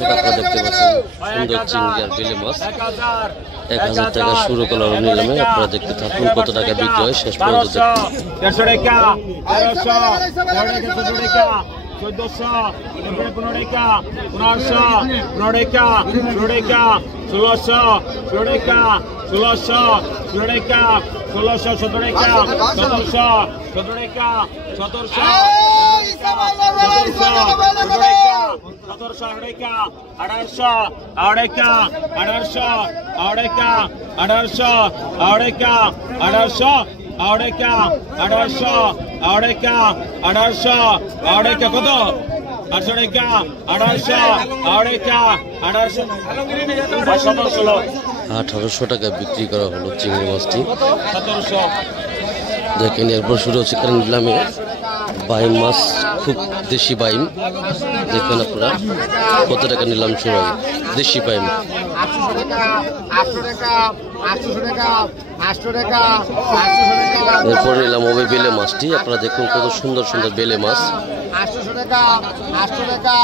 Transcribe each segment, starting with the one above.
দর্শক আপনারা দেখতে পাচ্ছেন সুন্দর চিংড়ি আর বেলে মাছ 1000 টাকা শুরু করার নিলামে। আপনারা দেখতে থাকুন কত টাকা বিক্রি হয় শেষ পর্যন্ত দেখুন। 150 টাকা 1300 টাকা 1400 15 টাকা 1500 16 টাকা 1600 টাকা 1600 টাকা 1600 17 টাকা 1700 টাকা 1700 1800 টাকা বিক্রি করা হলো চিংড়ি মাছটি। দেখেন এরপর শুরু হচ্ছে কারণ নিলামে বাইম মাছ, খুব দেশি বাইম। দেখবেন আপনারা কত টাকা নিলাম শুরু হয় দেশি বাইম। 800 টাকা 800 টাকা 800 টাকা 800 টাকা 800 টাকা। এরপর নিলাম হবে বেলে মাছটি। আপনারা দেখুন কত সুন্দর সুন্দর বেলে মাছ। 800 টাকা 800 টাকা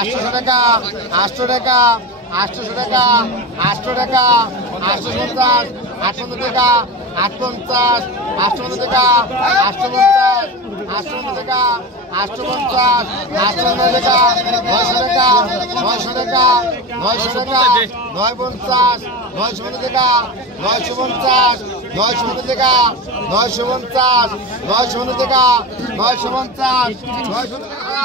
800 টাকা 800 টাকা 800 টাকা 800 টাকা 850 800 টাকা 850 800 টাকা 850 800 টাকা 850 800 টাকা 900 টাকা 900 টাকা 900 টাকা 950 900 টাকা 950 900 টাকা 950 900 টাকা 950 900 টাকা।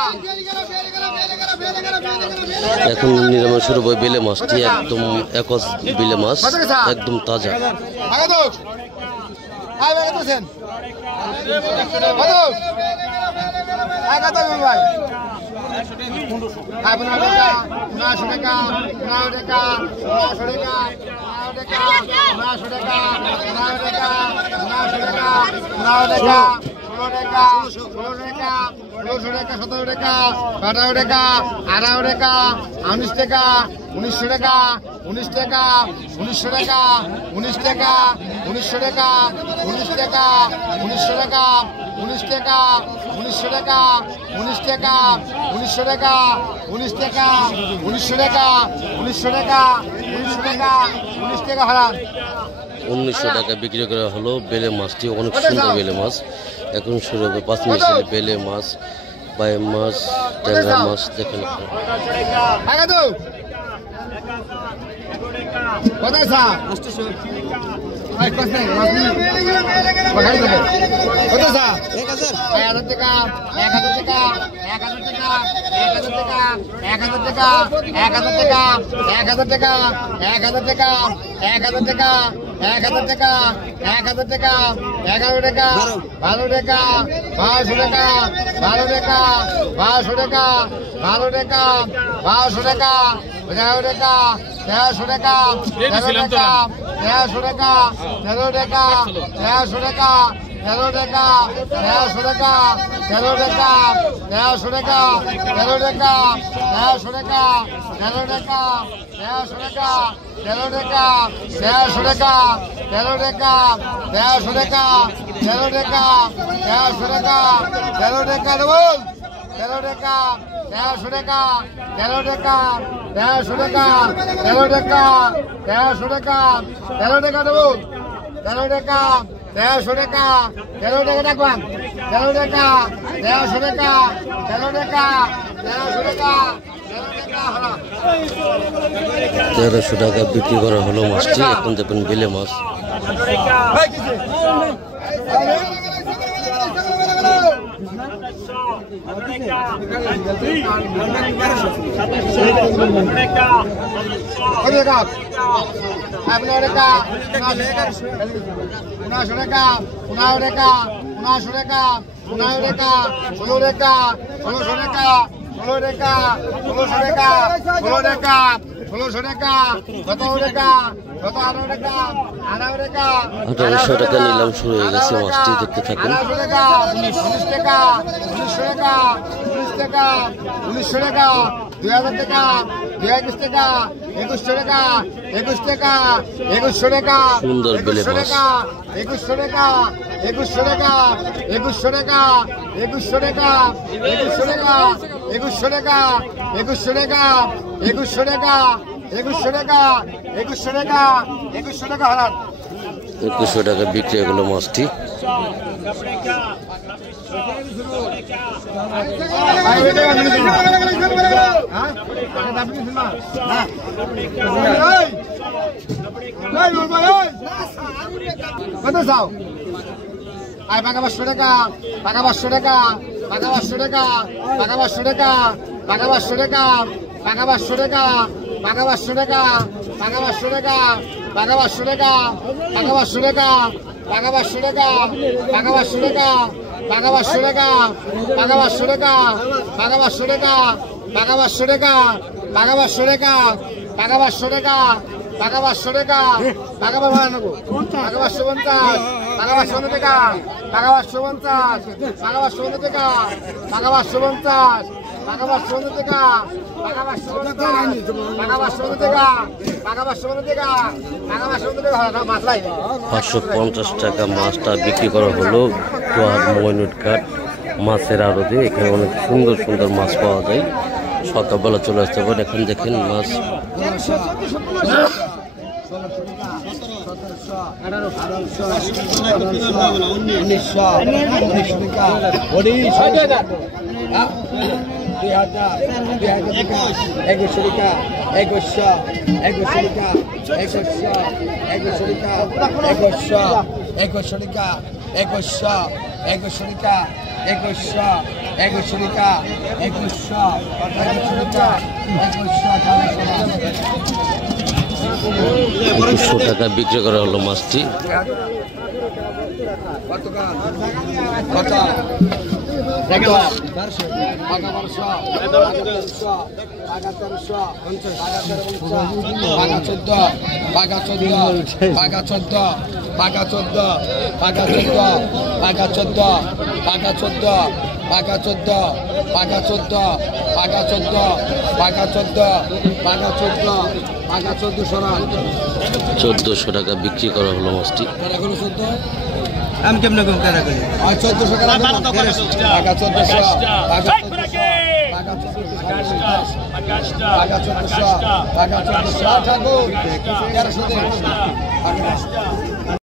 এখন নিলামে শুরু হয় বেলে মাছটি। একদম একজ বেলে মাছ, একদম তাজা। হারান 1900 টাকা বিক্রি করা হলো বেলে মাছটি। অনেক সুন্দর বেলে মাছ। এখন শুরু হবে 5 মিনিট বেলে মাছ, বাইম মাছ, ট্যাংরা মাছ। দেখেন তেরোশো টাকা বিক্রি করা হলো মাছটি। এখন দেখুন বেলে মাছ। আঠারোশো টাকা নিলাম শুরু হয়ে গেছে মাছটি। দেখতে থাকুন। 1900 টাকা 1900 টাকা 2000 টাকা 21 টাকা 2100 টাকা 21 টাকা 2100 টাকা সুন্দর বেলে মাছ। 2100 টাকা 2100 টাকা 2100 টাকা 2100 টাকা 2100 টাকা 2100 টাকা 2100 টাকা 2100 টাকা 2100 টাকা 2100 টাকা 2100 টাকা হারান 2100 টাকা বিক্রি হয়ে গেল মাছটি। কত চাও আয় পাকা 500 টাকা পাকা 500 টাকা পাকা 500 টাকা পাকা 500 টাকা পাকা 500 টাকা পাকা 500 টাকা পাকা 500 টাকা পাকা 500 টাকা পাকা 500 টাকা পাকা 500 টাকা পাকা 500 টাকা পাকা 500 টাকা পাকা 500 টাকা পাকা 500 টাকা পাকা 500 টাকা পাকা 500 টাকা পাকা 500 টাকা পাকা 500 টাকা পাকা 500 টাকা পাকা 550 পাকা 550 টাকা পাকা 550 পাকা 550 টাকা পাকা 550 পাকা 550 টাকা পাকা 550 টাকা পাকা 550 টাকা পাকা 550 টাকা পাকা 550 টাকা মাছ লাই 550 টাকা মাছটা বিক্রি করা হলো গোহাট মইনুটঘাট মাছের আড়তে। এখানে অনেক সুন্দর সুন্দর মাছ পাওয়া যায়, সকালবেলা চলে আসতে পারেন। এখন দেখেন মাছ টাকা বিক্রি করা হলো মাছটি। চোদ্দশো টাকা বিক্রি করা হলো মাছটি। আমি কেমন কম কারা করি 1400 টাকা 1400